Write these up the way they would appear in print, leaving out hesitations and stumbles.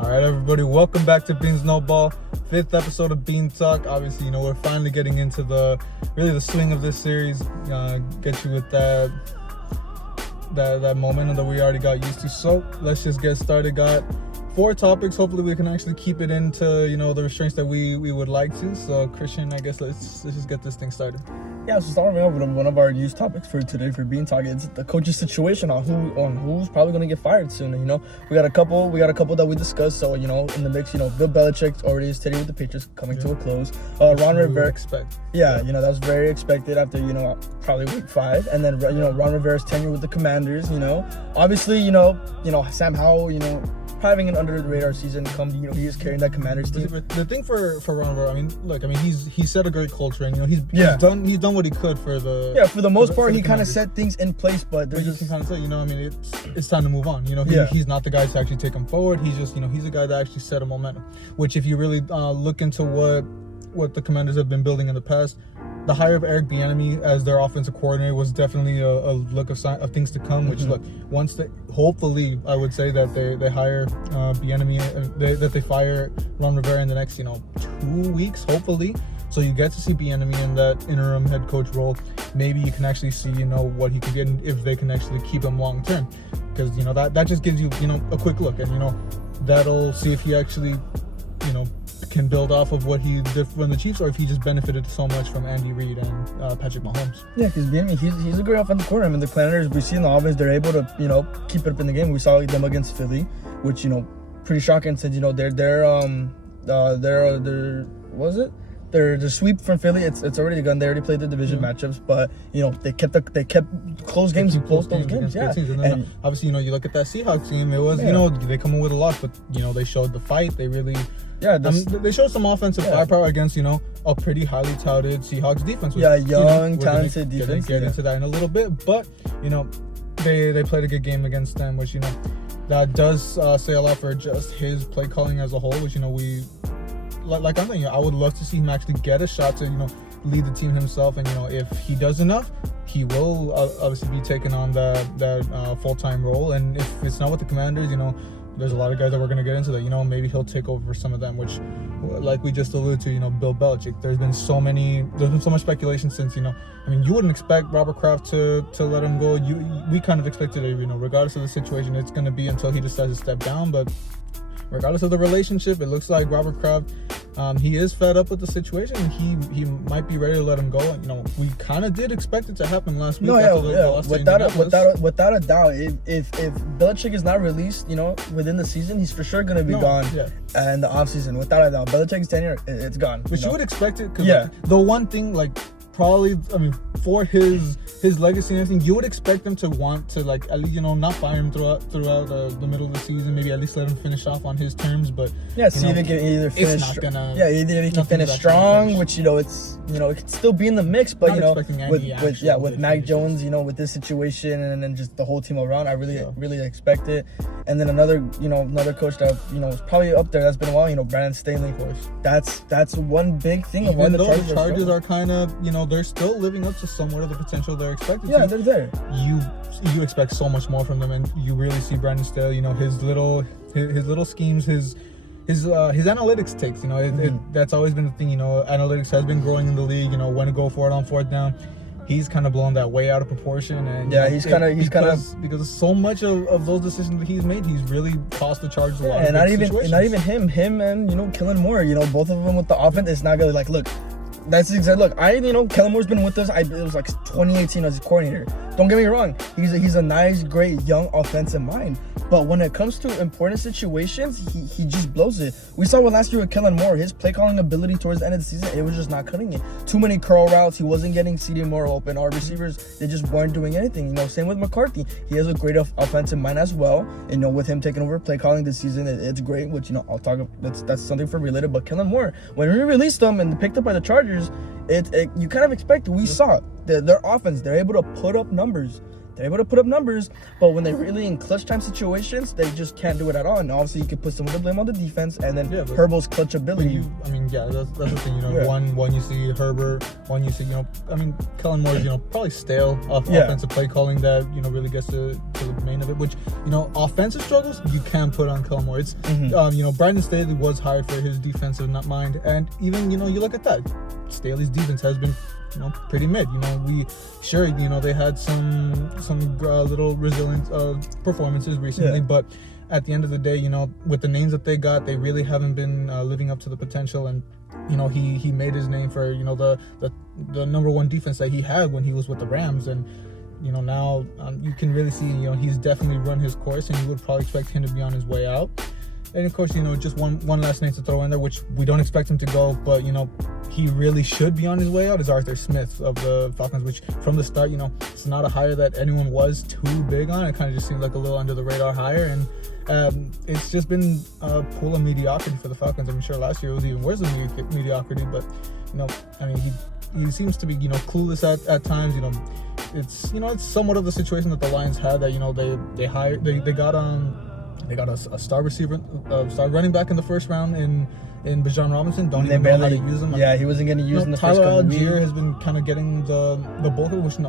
All right, everybody, welcome back to Bean Snowball, 5th episode of Bean Talk. Obviously, we're finally getting into the swing of this series. Get you with that momentum that we already got used to. So let's just get started. Got 4 topics. Hopefully, we can actually keep it into the restraints that we would like to. So Christian, I guess let's just get this thing started. Yeah, so starting off with one of our news topics for today for Bean Talk, it's the coach's situation on who's probably going to get fired soon. We got a couple that we discussed. So in the mix, Bill Belichick already is today with the Patriots coming to a close. Ron Rivera, that was very expected after probably week 5, and then Ron Rivera's tenure with the Commanders. Obviously Sam Howell having an under the radar season come, he is carrying that Commanders team. The thing for Ron Rivera, he's set a great culture, and he's done what he could for the most part. He kind of set things in place, but there's just kind of say, it's time to move on. He's not the guy to actually take him forward. He's just he's a guy that actually set a momentum. Which, if you really look into what the Commanders have been building in the past, the hire of Eric Bieniemy as their offensive coordinator was definitely a look of things to come. Which once they hopefully, I would say that they hire Bieniemy, that they fire Ron Rivera in the next 2 weeks, hopefully. So you get to see Bieniemy in that interim head coach role. Maybe you can actually see what he could get, and if they can actually keep him long term, because that just gives you a quick look, and that'll see if he actually can build off of what he did from the Chiefs, or if he just benefited so much from Andy Reid and Patrick Mahomes. Yeah, because Bieniemy, he's a great offensive coordinator. The Commanders, we see in the offense, they're able to keep it up in the game. We saw them against Philly, which pretty shocking since their sweep from Philly, it's already gone. They already played the division matchups, but they kept close games, both those games. Yeah, and obviously you look at that Seahawks team. It was they come in with a loss, but they showed the fight. They really they showed some offensive firepower against a pretty highly touted Seahawks defense. Young, talented defense. Get into that in a little bit, but they played a good game against them, which that does say a lot for just his play calling as a whole, which we. Like I'm saying, I would love to see him actually get a shot to lead the team himself, and if he does enough, he will obviously be taking on that full-time role. And if it's not with the Commanders, there's a lot of guys that we're gonna get into that. Maybe he'll take over for some of them, which, like we just alluded to, Bill Belichick. There's been so much speculation since you wouldn't expect Robert Kraft to let him go. We kind of expected it, regardless of the situation, it's gonna be until he decides to step down. But regardless of the relationship, it looks like Robert Kraft, he is fed up with the situation, and he might be ready to let him go. And we kind of did expect it to happen last week. Without a doubt, if Belichick is not released, within the season, he's for sure going to be gone. And the offseason, without a doubt, Belichick's tenure, it's gone. But you would expect it, because the one thing, probably, for his legacy and everything, you would expect them to want to at least not fire him throughout the middle of the season. Maybe at least let him finish off on his terms. But see if he can either finish. Either he can finish strong, which it could still be in the mix. But with Mac Jones, with this situation, and then just the whole team around, I really expect it. And then another coach that was probably up there, that's been a while, Brandon Staley. Of course, that's one big thing. Even though the Chargers are kind of they're still living up to somewhat of the potential they're expected to. Yeah, they're there. You expect so much more from them, and you really see Brandon Staley, his little schemes, his analytics takes, that's always been the thing. Analytics has been growing in the league. When to go for it on 4th down. He's kind of blown that way out of proportion, and because so much of those decisions that he's made, he's really cost the Chargers a lot. And not even him and Kellen Moore, both of them with the offense. It's not gonna look. That's exactly. Look, Kellen Moore's been with us. It was 2018 as a coordinator. Don't get me wrong. He's a nice, great, young offensive mind. But when it comes to important situations, he just blows it. We saw what last year with Kellen Moore. His play calling ability towards the end of the season, it was just not cutting it. Too many curl routes. He wasn't getting CD Moore open. Our receivers, they just weren't doing anything. Same with McCarthy. He has a great offensive mind as well. With him taking over play calling this season, it's great. Which I'll talk. That's something for related. But Kellen Moore, when we released him and picked up by the Chargers, you kind of expect. We saw their offense. They're able to put up numbers. they're able to put up numbers, but when they're really in clutch time situations, they just can't do it at all. And obviously, you could put some of the blame on the defense, and then Herbo's clutch ability. That's the thing. One you see Herbert, one you see Kellen Moore's probably stale offensive play calling that really gets to the main of it. Which offensive struggles you can put on Kellen Moore. It's Brandon Staley was hired for his defensive mind, and even you look at that, Staley's defense has been pretty mid. They had some little resilient performances recently, but at the end of the day, with the names that they got, they really haven't been living up to the potential. And he made his name for the number one defense that he had when he was with the Rams. And now you can really see he's definitely run his course, and you would probably expect him to be on his way out. And of course, just one last name to throw in there, which we don't expect him to go, but he really should be on his way out, is Arthur Smith of the Falcons, which from the start, it's not a hire that anyone was too big on. It kind of just seemed like a little under the radar hire, and it's just been a pool of mediocrity for the Falcons. I'm sure last year it was even worse than mediocrity, but he seems to be clueless at times. It's somewhat of the situation that the Lions had, that they got a star receiver, star running back in the first round in Bijan Robinson. Don't even know how to use him. Yeah, he wasn't getting used in the first couple couple of weeks. Tyler Algier has been kind of getting the bulk of it, which in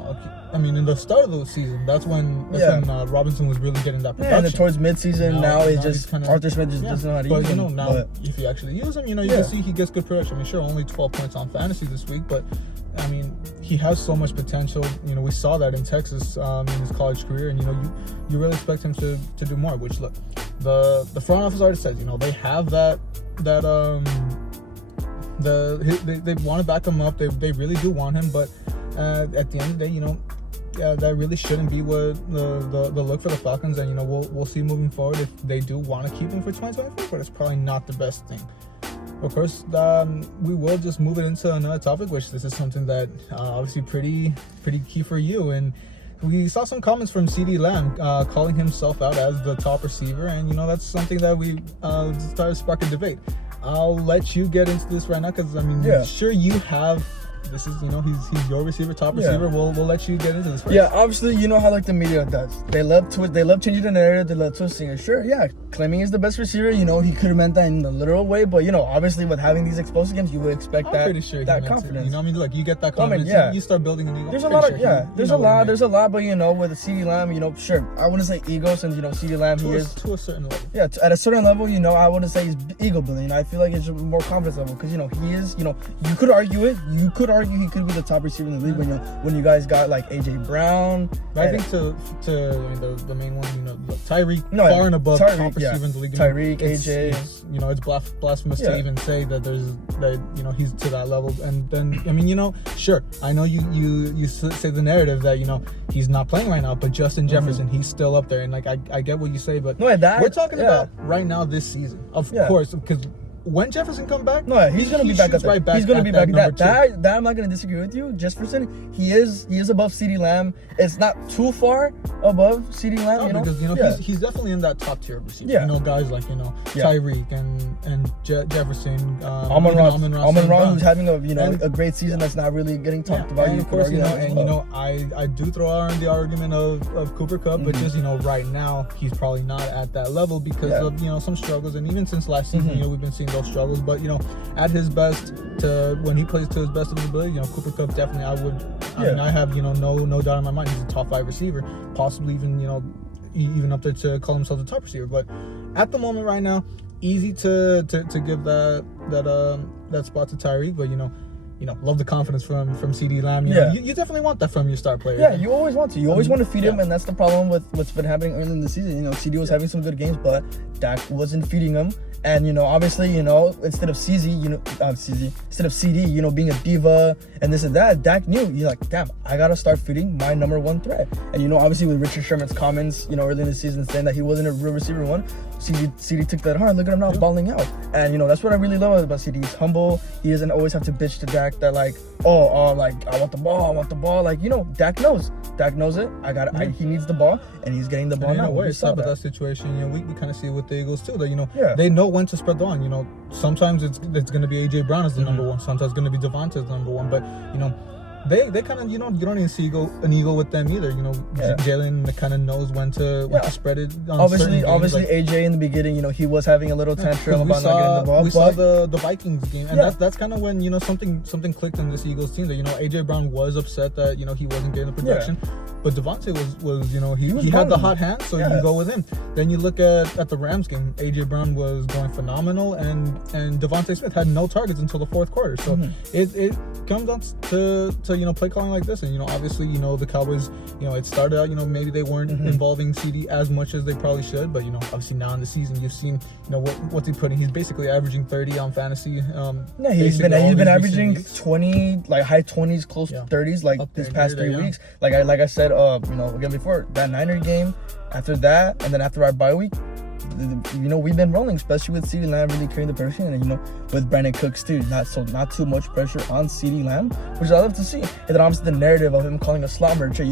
the start of the season, that's when Robinson was really getting that production. Yeah, and then towards midseason, now it's just Arthur Smith just doesn't know how to use him. Now if you actually use him, you can see he gets good production. Sure, only 12 points on fantasy this week, but he has so much potential. We saw that in Texas in his college career, and you really expect him to do more. Which look, the front office already says they have they want to back him up. They really do want him, but at the end of the day, that really shouldn't be what the look for the Falcons. And we'll see moving forward if they do want to keep him for 2024, but it's probably not the best thing. Of course, we will just move it into another topic, which this is something that obviously pretty key for you. And we saw some comments from CeeDee Lamb calling himself out as the top receiver, and that's something that we started sparking debate. I'll let you get into this right now, because sure, you have. This is, he's your receiver, top receiver. We'll let you get into this first. Yeah, obviously, how the media does. They love changing the narrative. They love twisting it. Sure, claiming he's the best receiver. He could have meant that in the literal way, but obviously, with having these explosive games, you would expect that confidence. You get that confidence. You start building an ego. There's a lot of there's a lot, but with CeeDee Lamb, sure, I wouldn't say ego, since CeeDee Lamb to a certain level. Yeah, at a certain level, I wouldn't say he's ego building. I feel like it's a more confidence level, because he is. You could argue it. You could argue he could be the top receiver in the league when you guys got like AJ Brown. But I think to the main one, Tyreek far and above top receiver in the league. Tyreek, AJ. It's blasphemous to even say that he's to that level. And then sure, I know you say the narrative that he's not playing right now, but Justin Jefferson, he's still up there, and I get what you say, but we're talking about right now this season, of course, because when Jefferson come back, he's gonna be back up there. Right back. He's gonna be back. That I'm not gonna disagree with you. Jefferson, he is above CeeDee Lamb. It's not too far above CeeDee Lamb. Because he's definitely in that top tier of receivers. Guys like Tyreek and Jefferson, Amon Ra, who's having a great season that's not really getting talked about. And of course, I do throw out the argument of Cooper Kupp, but just right now he's probably not at that level because of some struggles, and even since last season, we've been seeing those struggles. But at his best, when he plays to his best of his ability, Cooper Kupp definitely I have no doubt in my mind he's a top 5 receiver, possibly even up there to call himself the top receiver. But at the moment right now, easy to give that spot to Tyreek, but love the confidence from CeeDee Lamb. You definitely want that from your star player. Yeah, you always want to. You always want to feed him, and that's the problem with what's been happening early in the season. CeeDee was having some good games, but Dak wasn't feeding him. And obviously, instead of instead of CD, being a diva and this and that, Dak knew. He's like, damn, I gotta start feeding my number 1 threat. And obviously with Richard Sherman's comments, early in the season saying that he wasn't a real receiver one, CD took that hard. Look at him now, balling out. And that's what I really love about CD. He's humble. He doesn't always have to bitch to Dak that like, I want the ball. Like, Dak knows. Dak knows it. He needs the ball, and he's getting the ball now. Where it's up with that situation, we kind of see it with the Eagles too. That they know when to spread the on. Sometimes it's going to be AJ Brown as the number 1. Sometimes it's going to be Devontae as the number 1. But they kind of, you don't even see an eagle with them either. Yeah. Jalen kind of knows when to spread it. On Obviously, certain games, AJ in the beginning, he was having a little tantrum we about not getting the ball. We saw the Vikings game, and Yeah. that's kind of when something clicked in this Eagles team. That AJ Brown was upset that he wasn't getting the production, but Devontae was he had the hot hand, so you go with him. Then you look at the Rams game. AJ Brown was going phenomenal, and Devontae Smith had no targets until the fourth quarter. So it comes down to play calling like this, and obviously the Cowboys, it started out maybe they weren't involving CD as much as they probably should, but obviously now in the season you've seen what's he putting. He's basically averaging 30 on fantasy. Yeah, he's been averaging 20, like high 20s, close to 30s, like these past 3 weeks. Like I said, again before that Niner game, after that, and then after our bye week, we've been rolling, especially with CeeDee Lamb really carrying the pressure, and with Brandon Cooks too, not too much pressure on CeeDee Lamb, which I love to see. And then obviously the narrative of him calling a slot merchant,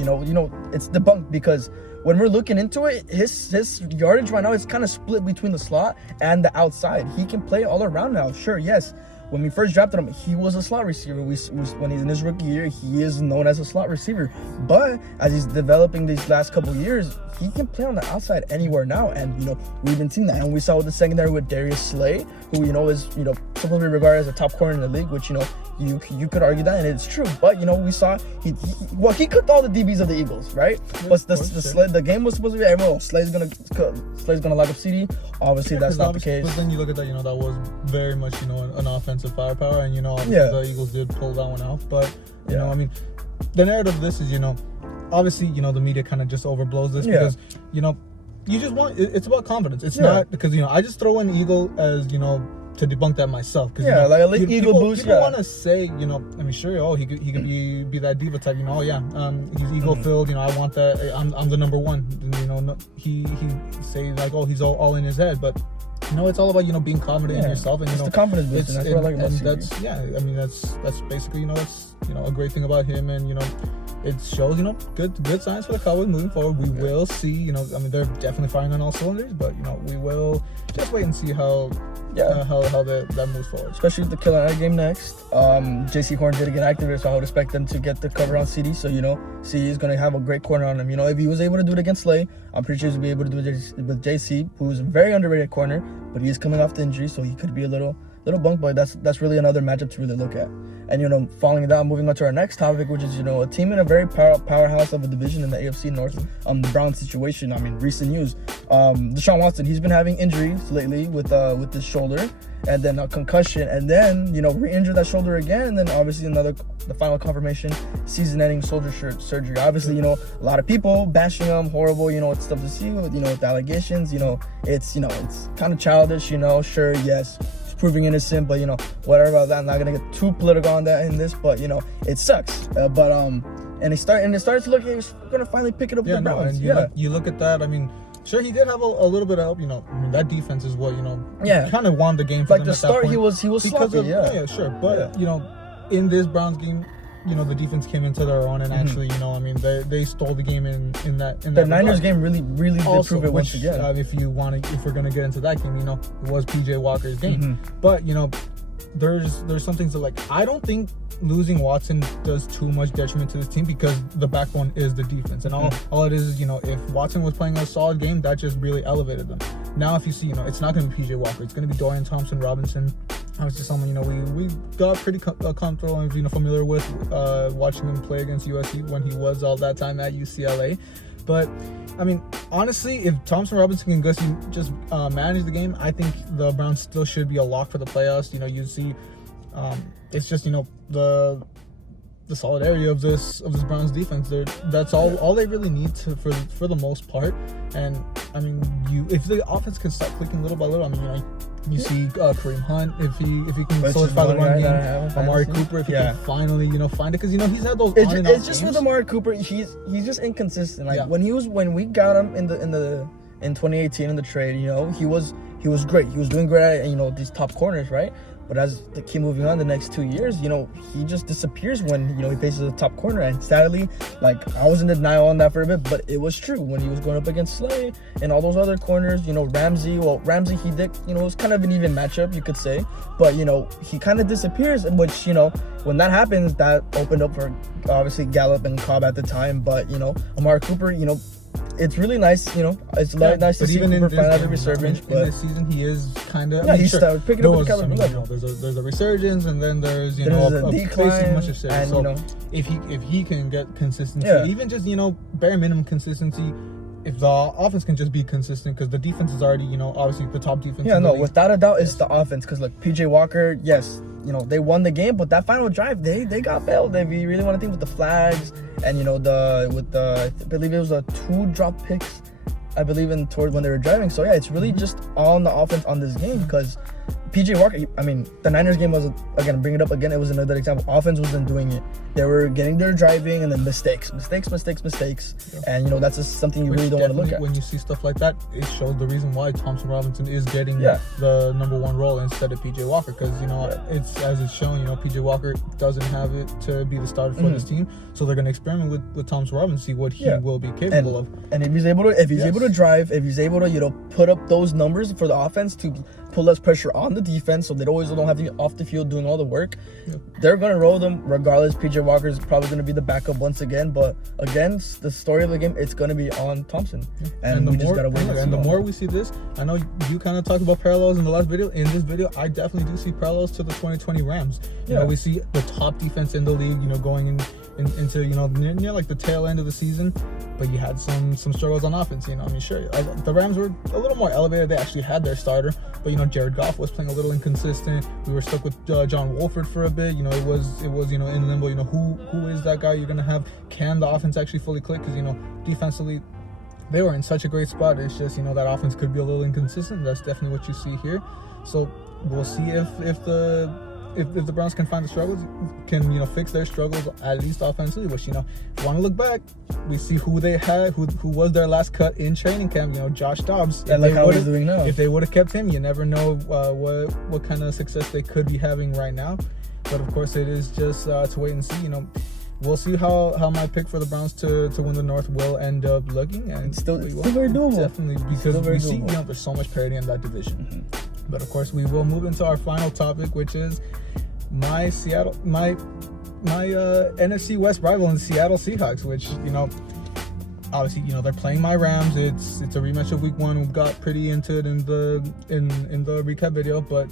it's debunked, because when we're looking into it, his yardage right now is kind of split between the slot and the outside. He can play all around now. Sure, yes. When we first drafted him, he was a slot receiver. When he's in his rookie year, he is known as a slot receiver. But as he's developing these last couple years, he can play on the outside anywhere now. And, we've been seeing that. And we saw with the secondary with Darius Slay, who, is, supposed to be regarded as a top corner in the league, which, you could argue that, and it's true. But, we saw he cooked all the DBs of the Eagles, right? But the game was supposed to be, Slay's gonna lock up CD. Obviously, that's not the case. But then you look at that, that was very much, an offensive firepower, and obviously the Eagles did pull that one out. But I mean, the narrative of this is, obviously, the media kind of just overblows this because, you just want it's about confidence. It's not because I just throw in Eagle as to debunk that myself. Cause, like a Eagle boost. People want to say, I mean, sure, he could be that diva type. He's Eagle filled. I want that. I'm the number one. He say like, he's all in his head, but. It's all about being confident in yourself, and it's the confidence boost. That's what I like about I mean that's basically that's a great thing about him, and it shows good signs for the Cowboys moving forward. We will see. I mean they're definitely firing on all cylinders, but we will just wait and see how that moves forward. Especially with the Carolina game next. JC Horn did get activated, so I would expect them to get the cover on CD. So CD is gonna have a great corner on him. If he was able to do it against Slay, I'm pretty sure he'll be able to do it with JC, who's a very underrated corner, but he is coming off the injury, so he could be a little bunk boy. That's really another matchup to really look at. And following that, moving on to our next topic, which is a team in a very powerhouse of a division in the AFC North. The Browns situation. I mean, recent news. Deshaun Watson, he's been having injuries lately with his shoulder, and then a concussion, and then re-injured that shoulder again, and then obviously the final confirmation, season-ending shoulder surgery. Obviously, a lot of people bashing him, horrible. It's stuff to see with with allegations. It's kind of childish. Sure, yes. Proving innocent, but whatever about that. I'm not gonna get too political on that in this, but it sucks. And it starts to look like he's gonna finally pick it up with the Browns. And you look at that. I mean, sure, he did have a little bit of help. I mean, that defense is what kind of won the game for like them the at start. that point. He was sloppy. Sure, but in this Browns game, the defense came into their own, and actually, I mean, they stole the game in that. The Niners game really did prove it once again. If we're gonna get into that game, it was PJ Walker's game. But there's some things that I don't think losing Watson does too much detriment to this team, because the backbone is the defense, and all it is if Watson was playing a solid game, that just really elevated them. Now, if you see, it's not going to be PJ Walker, it's going to be Dorian Thompson-Robinson. Obviously, someone we got pretty comfortable and familiar with watching him play against USC when he was all that time at UCLA. But I mean, honestly, if Thompson Robinson and Gussie just manage the game, I think the Browns still should be a lock for the playoffs. You see, it's just the solidarity of this Browns defense. That's all they really need for the most part. And I mean, if the offense can start clicking little by little, I mean, you see Kareem Hunt, if he can solidify the run game, Amari Cooper, if he can finally find it, because he's had those. It's just with Amari Cooper, he's just inconsistent. When we got him in 2018 in the trade, he was great. He was doing great at these top corners, right? But as they keep moving on the next 2 years, you know, he just disappears when, you know, he faces a top corner. And sadly, like, I was in denial on that for a bit, but it was true when he was going up against Slay and all those other corners. You know, Ramsey, he did, you know, it was kind of an even matchup, you could say. But, you know, he kind of disappears, which, you know, when that happens, that opened up for obviously Gallup and Cobb at the time. But, you know, Amari Cooper, you know, it's really nice, you know. It's nice to see Cooper finally have a resurgence. In this season, he is kind of. Yeah, he started picking up the caliber level. There's a resurgence, and then there's a decline. Much of and so you know, if he can get consistency, Yeah. even just, you know, bare minimum consistency, if the offense can just be consistent, because the defense is already, you know, obviously the top defense. Yeah, in the no, league. without a doubt, it's the offense. Because look, PJ Walker, yes, you know, they won the game, but that final drive, they got failed. If you really want to think with the flags and, you know, I believe it was 2 drop picks, I believe, toward when they were driving. So yeah, it's really just all on the offense on this game, because PJ Walker, I mean, the Niners game was, again, bring it up again, it was another example. Offense wasn't doing it. They were getting their driving and then mistakes. Yeah. And, you know, that's just something you really don't want to look at. When you see stuff like that, it shows the reason why Thompson Robinson is getting Yeah. the number 1 role instead of PJ Walker. Because, you know, it's as it's shown, you know, PJ Walker doesn't have it to be the starter for this team. So they're going to experiment with Thompson Robinson, see what he will be capable of. And if he's able to drive, if he's able to, you know, put up those numbers for the offense to put less pressure on the defense, so they always don't have to get off the field doing all the work, they're going to roll them regardless. PJ Walker is probably going to be the backup once again, but again, the story of the game, it's going to be on Thompson. And we just got to win. And the more we see this, I know you kind of talked about parallels in the last video. In this video, I definitely do see parallels to the 2020 Rams. You know, we see the top defense in the league, you know, going into, you know, near like the tail end of the season, but you had some struggles on offense. You know, I mean, sure, the Rams were a little more elevated. They actually had their starter, but, you know, Jared Goff was playing a little inconsistent. We were stuck with John Wolford for a bit. You know, it was you know, in limbo. You know, who is that guy you're gonna have? Can the offense actually fully click? Because, you know, defensively, they were in such a great spot. It's just, you know, that offense could be a little inconsistent. That's definitely what you see here. So we'll see if the Browns can find the struggles, can, you know, fix their struggles at least offensively. Which, you know, if you want to look back, we see who they had, who was their last cut in training camp. You know, Josh Dobbs. And look how he's doing now. If they would have kept him, you never know what kind of success they could be having right now. But of course, it is just to wait and see. You know, we'll see how my pick for the Browns to win the North will end up looking. And it's still very doable. Definitely, because we see, you know, there's so much parity in that division. But of course, we will move into our final topic, which is my NFC West rival in the Seattle Seahawks, which, you know, obviously, you know, they're playing my Rams. It's a rematch of Week 1. We got pretty into it in the recap video, but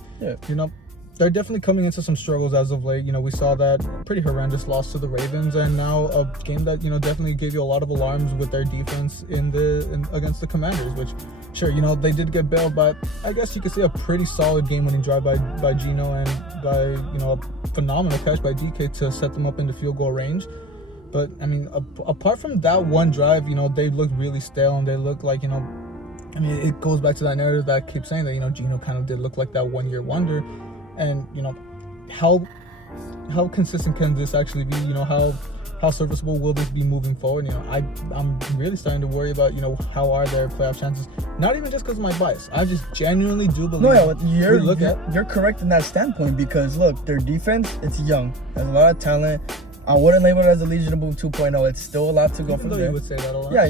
you know, they're definitely coming into some struggles as of late. You know, we saw that pretty horrendous loss to the Ravens, and now a game that, you know, definitely gave you a lot of alarms with their defense against the Commanders, which, sure, you know, they did get bailed, but I guess you could say a pretty solid game-winning drive by Geno, and by, you know, a phenomenal catch by DK to set them up into field goal range. But, I mean, apart from that one drive, you know, they looked really stale, and they looked like, you know, I mean, it goes back to that narrative that I keep saying that, you know, Geno kind of did look like that one-year wonder. And, you know, how consistent can this actually be? You know, how serviceable will this be moving forward? You know, I'm really starting to worry about, you know, how are their playoff chances? Not even just because of my bias. I just genuinely do believe. No, yeah, you're correct in that standpoint, because look, their defense, it's young. There's a lot of talent. I wouldn't label it as a Legion of Boom 2.0. It's still a lot to go from there. You would say that a lot. Yeah,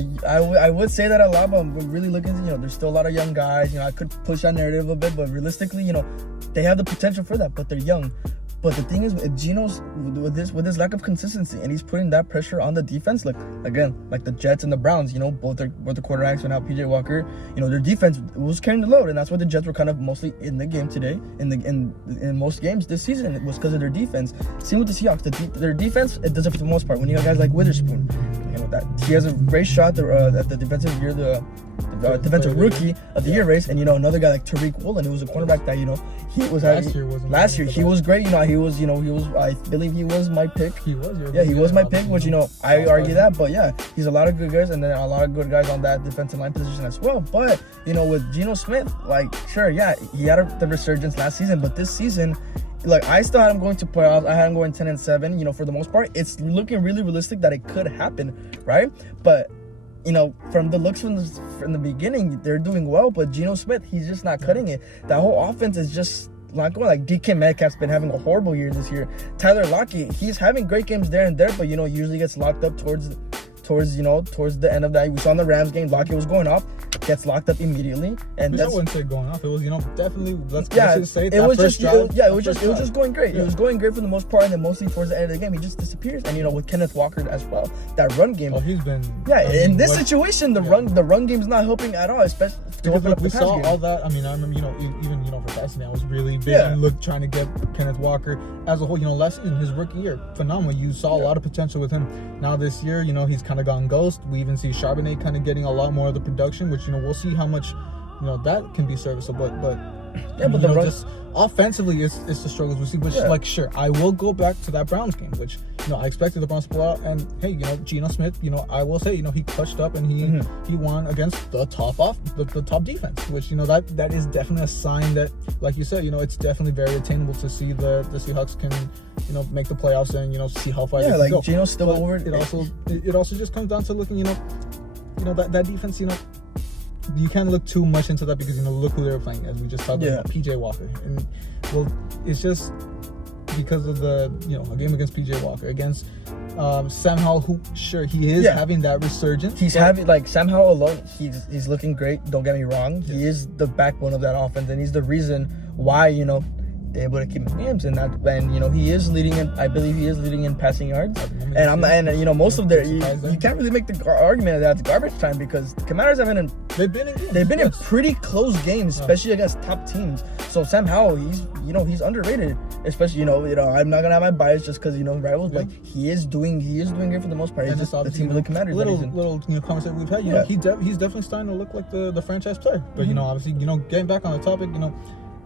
I would say that a lot, but we're really looking, you know, there's still a lot of young guys. You know, I could push that narrative a bit, but realistically, you know, they have the potential for that, but they're young. But the thing is, if Geno's with this lack of consistency, and he's putting that pressure on the defense, like, again, like the Jets and the Browns, you know, both the quarterbacks and now PJ Walker, you know, their defense was carrying the load, and that's why the Jets were kind of mostly in the game today, in most games this season. It was because of their defense. Same with the Seahawks, their defense, it does it for the most part. When you have guys like Witherspoon, you know, that he has a great shot at the defensive year, the defensive rookie of the year race, and, you know, another guy like Tariq Woolen, who was a cornerback that, you know, he was last year he was great. You know, he was I believe he was my pick. He was my pick, which, you know, I argue that, but yeah, he's a lot of good guys, and then a lot of good guys on that defensive line position as well. But, you know, with Geno Smith, like, sure, yeah, he had the resurgence last season, but this season, like, I still had him going to playoffs. I had him going 10-7. You know, for the most part, it's looking really realistic that it could happen, right? But, you know, from the looks from the beginning, they're doing well, but Geno Smith, he's just not cutting it. That whole offense is just not going. Like DK Metcalf's been having a horrible year this year. Tyler Lockett, he's having great games there and there, but usually gets locked up towards the end of that. We saw in the Rams game, Lockett was going off, gets locked up immediately, and I wouldn't say going off. It was definitely let's just say it was just drive, it was just going great. Yeah. It was going great for the most part, and then mostly towards the end of the game, he just disappears. And with Kenneth Walker as well, that run game. Oh, he's been in this situation, the run game's not helping at all, especially to open up the we pass saw game. all that. I mean, I remember even for Dyson, I was really big on trying to get Kenneth Walker as a whole. Last season, his rookie year, phenomenal. You saw a lot of potential with him. Now this year, he's kind of gone ghost. We even see Charbonnet kind of getting a lot more of the production, which we'll see how much that can be serviceable. But just offensively, it's the struggles we see. Which sure, I will go back to that Browns game, which I expected the Browns to pull out. And hey, Geno Smith, I will say, he clutched up and he won against the top defense, which that is definitely a sign that, like you said, it's definitely very attainable to see the Seahawks can make the playoffs and see how far they can go. Geno's still over. It also just comes down to looking that defense, you can't look too much into that because look who they were playing, as we just talked about, PJ Walker. And it's just because of the a game against PJ Walker, against Sam Howell, who sure he is having that resurgence. He's having Sam Howell alone. He's looking great. Don't get me wrong. He is the backbone of that offense, and he's the reason why they're able to keep him games. And he is leading in. I believe he is leading in passing yards. Most of their you can't really make the argument that it's garbage time because the Commanders they've been in pretty close games, especially against top teams. So Sam Howell, he's underrated, especially I'm not gonna have my bias just because rivals, but he is doing great for the most part. It's just the team of the Commanders. Little conversation we've had. He's definitely starting to look like the franchise player. But obviously getting back on the topic,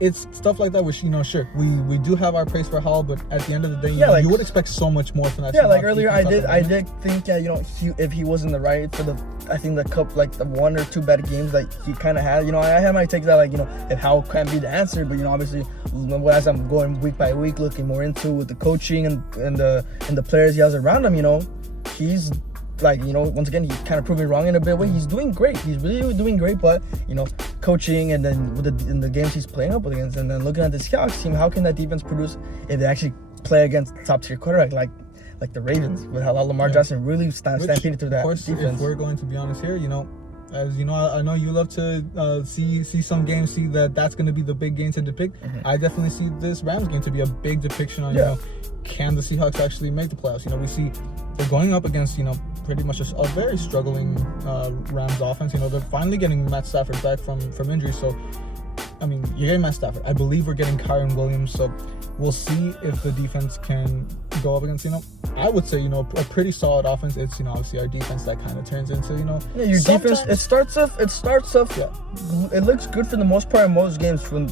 it's stuff like that, which, sure, we do have our praise for Howell, but at the end of the day, you would expect so much more from that. Yeah, like earlier, I did think, if he was in the right for the cup, like the one or two bad games that he kind of had, I have my takes that, if Howell can't be the answer, but, obviously, as I'm going week by week, looking more into with the coaching and the players he has around him, he's, once again, he kind of proved me wrong in a bit way. He's doing great. He's really doing great, but, coaching and then in the games he's playing up against, and then looking at the Seahawks team, how can that defense produce if they actually play against top tier quarterback like the Ravens, with how Lamar Jackson really stampeding through that defense. If we're going to be honest here, as I know you love to see some games, see that's going to be the big game to depict. I definitely see this Rams game to be a big depiction on can the Seahawks actually make the playoffs. We see they're going up against pretty much a very struggling Rams offense. They're finally getting Matt Stafford back from injury, so I mean, you're getting Matt Stafford. I believe we're getting Kyron Williams, so we'll see if the defense can go up against, I would say, a pretty solid offense. It's, obviously our defense that kind of turns into, your defense, it starts off, it looks good for the most part in most games from,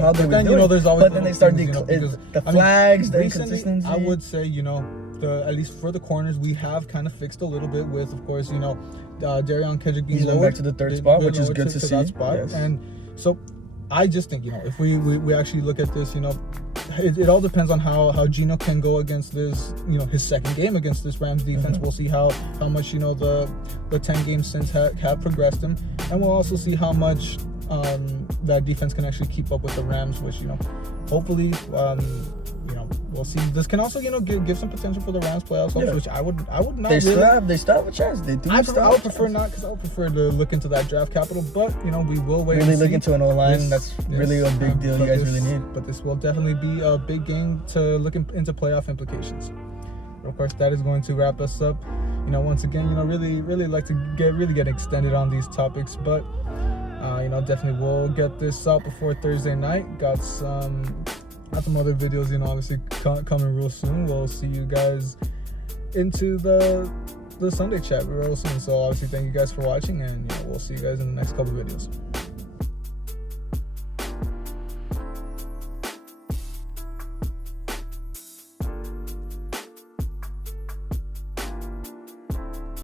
how they were doing. There's always, but then they start the flags, the inconsistency. I would say, at least for the corners, we have kind of fixed a little bit with, of course, Darion Kendrick being lowered back to the third spot, which is good to see. That spot. Yes. And so I just think, if we actually look at this, it all depends on how Geno can go against this, his second game against this Rams defense. We'll see how much, the 10 games since have progressed him. And we'll also see how much that defense can actually keep up with the Rams, which, hopefully, we'll see. This can also, give some potential for the Rams playoffs, which I would not. They still have a chance. They do. I would prefer not, because I would prefer to look into that draft capital. But we will wait. Really look into an O-line. That's really a big deal. You guys really need. But this will definitely be a big game to look into playoff implications. But of course, that is going to wrap us up. Once again, really like to get extended on these topics, but definitely we'll get this out before Thursday night. Got some other videos, obviously coming real soon. We'll see you guys into the Sunday chat real soon. So obviously, thank you guys for watching, and we'll see you guys in the next couple videos.